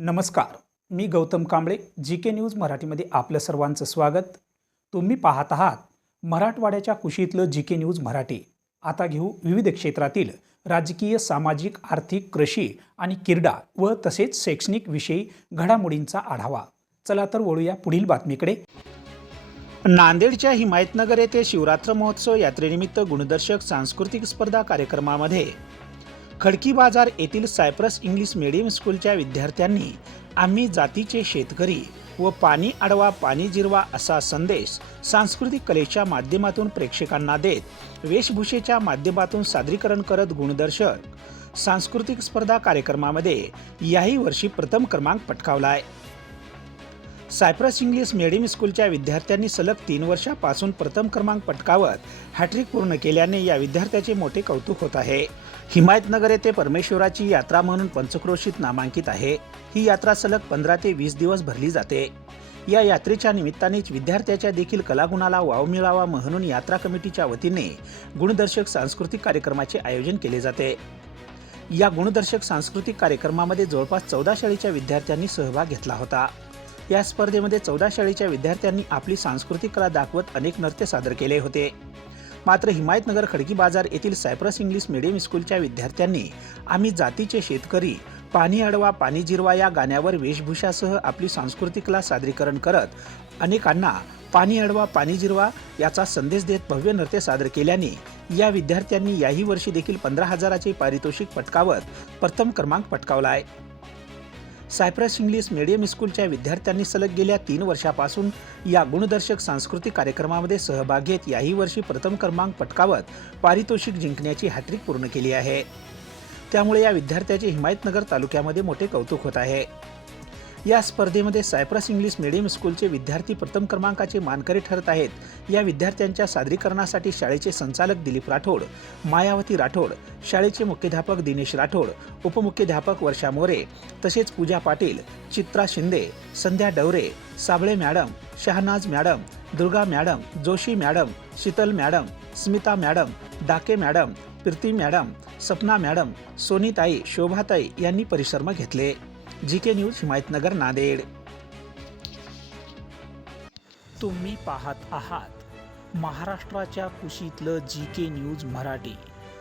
नमस्कार मी Gautam Kamble G K News मराठीमध्ये आपलं सर्वांचं स्वागत. तुम्ही पाहत आहात मराठवाड्याच्या कुशीतलं जी के न्यूज मराठी. आता घेऊ विविध क्षेत्रातील राजकीय सामाजिक आर्थिक कृषी आणि क्रीडा व तसेच शैक्षणिक विषयी घडामोडींचा आढावा. चला तर वळूया पुढील बातमीकडे. नांदेडच्या हिमायतनगर येथे शिवरात्र महोत्सव यात्रेनिमित्त गुणदर्शक सांस्कृतिक स्पर्धा कार्यक्रमामध्ये खडकी बाजार येथील सायप्रस इंग्लिश मीडियम स्कूलच्या विद्यार्थ्यांनी आम्ही जातीचे शेतकरी व पाणी अडवा पाणी जिरवा असा संदेश सांस्कृतिक कलेच्या माध्यमातून प्रेक्षकांना देत वेशभूषेच्या माध्यमातून सादरीकरण करत गुणदर्शक सांस्कृतिक स्पर्धा कार्यक्रमामध्ये याही वर्षी प्रथम क्रमांक पटकावला आहे. सायप्रस इंग्लिश मिडियम स्कूलच्या विद्यार्थ्यांनी सलग तीन वर्षापासून प्रथम क्रमांक पटकावत हॅट्रिक पूर्ण केल्याने या विद्यार्थ्याचे मोठे कौतुक होत आहे. हिमायतनगर येथे परमेश्वराची यात्रा म्हणून पंचक्रोशीत नामांकित आहे. ही यात्रा सलग पंधरा ते वीस दिवस भरली जाते. या यात्रेच्या निमित्तानेच विद्यार्थ्याच्या देखील कलागुणाला वाव मिळावा म्हणून यात्रा कमिटीच्या वतीने गुणदर्शक सांस्कृतिक कार्यक्रमाचे आयोजन केले जाते. या गुणदर्शक सांस्कृतिक कार्यक्रमामध्ये जवळपास चौदा शाळेच्या विद्यार्थ्यांनी सहभाग घेतला होता. या स्पर्धेमध्ये चौदा शाळेच्या विद्यार्थ्यांनी आपली सांस्कृतिक कला दाखवत अनेक नृत्य सादर केले होते. मात्र हिमायतनगर खडकी बाजार येथील सायप्रस इंग्लिश मिडियम स्कूलच्या विद्यार्थ्यांनी आम्ही जातीचे शेतकरी पाणी अडवा पाणी जिरवा या गाण्यावर वेशभूषासह आपली सांस्कृतिक कला सादरीकरण करत अनेकांना पाणी अडवा पाणी जिरवा याचा संदेश देत भव्य नृत्य सादर केल्याने या विद्यार्थ्यांनी याही वर्षी देखील पंधरा हजाराचे पारितोषिक पटकावत प्रथम क्रमांक पटकावला आहे. सायप्रस इंग्लिश मीडियम स्कूलच्या विद्यार्थ्यांनी सलग गेल्या तीन वर्षापासून या गुणदर्शक सांस्कृतिक कार्यक्रमामध्ये सहभाग घेत याही वर्षी प्रथम क्रमांक पटकावत पारितोषिक जिंकण्याची हॅट्रिक पूर्ण केली आहे. त्यामुळे या विद्यार्थ्याचे हिमायतनगर तालुक्यामध्ये मोठे कौतुक होत आहे. या स्पर्धेमध्ये सायप्रस इंग्लिश मिडियम स्कूलचे विद्यार्थी प्रथम क्रमांकाचे मानकरी ठरत आहेत. या विद्यार्थ्यांच्या सादरीकरणासाठी शाळेचे संचालक दिलीप राठोड मायावती राठोड शाळेचे मुख्याध्यापक दिनेश राठोड उपमुख्याध्यापक वर्षा मोरे तसेच Pooja Patil Chitra Shinde Sandhya Daware Sable madam Shahnaz madam Durga madam Joshi madam Sheetal madam Smita madam Dake madam Preeti madam Sapna madam सोनीताई शोभाताई यांनी परिश्रम घेतले. G K News Himayatnagar Nanded. तुम्ही पाहत आहात महाराष्ट्राच्या कुशीतलं जी के न्यूज मराठी.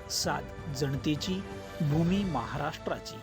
सात जनतेची भूमी महाराष्ट्राची.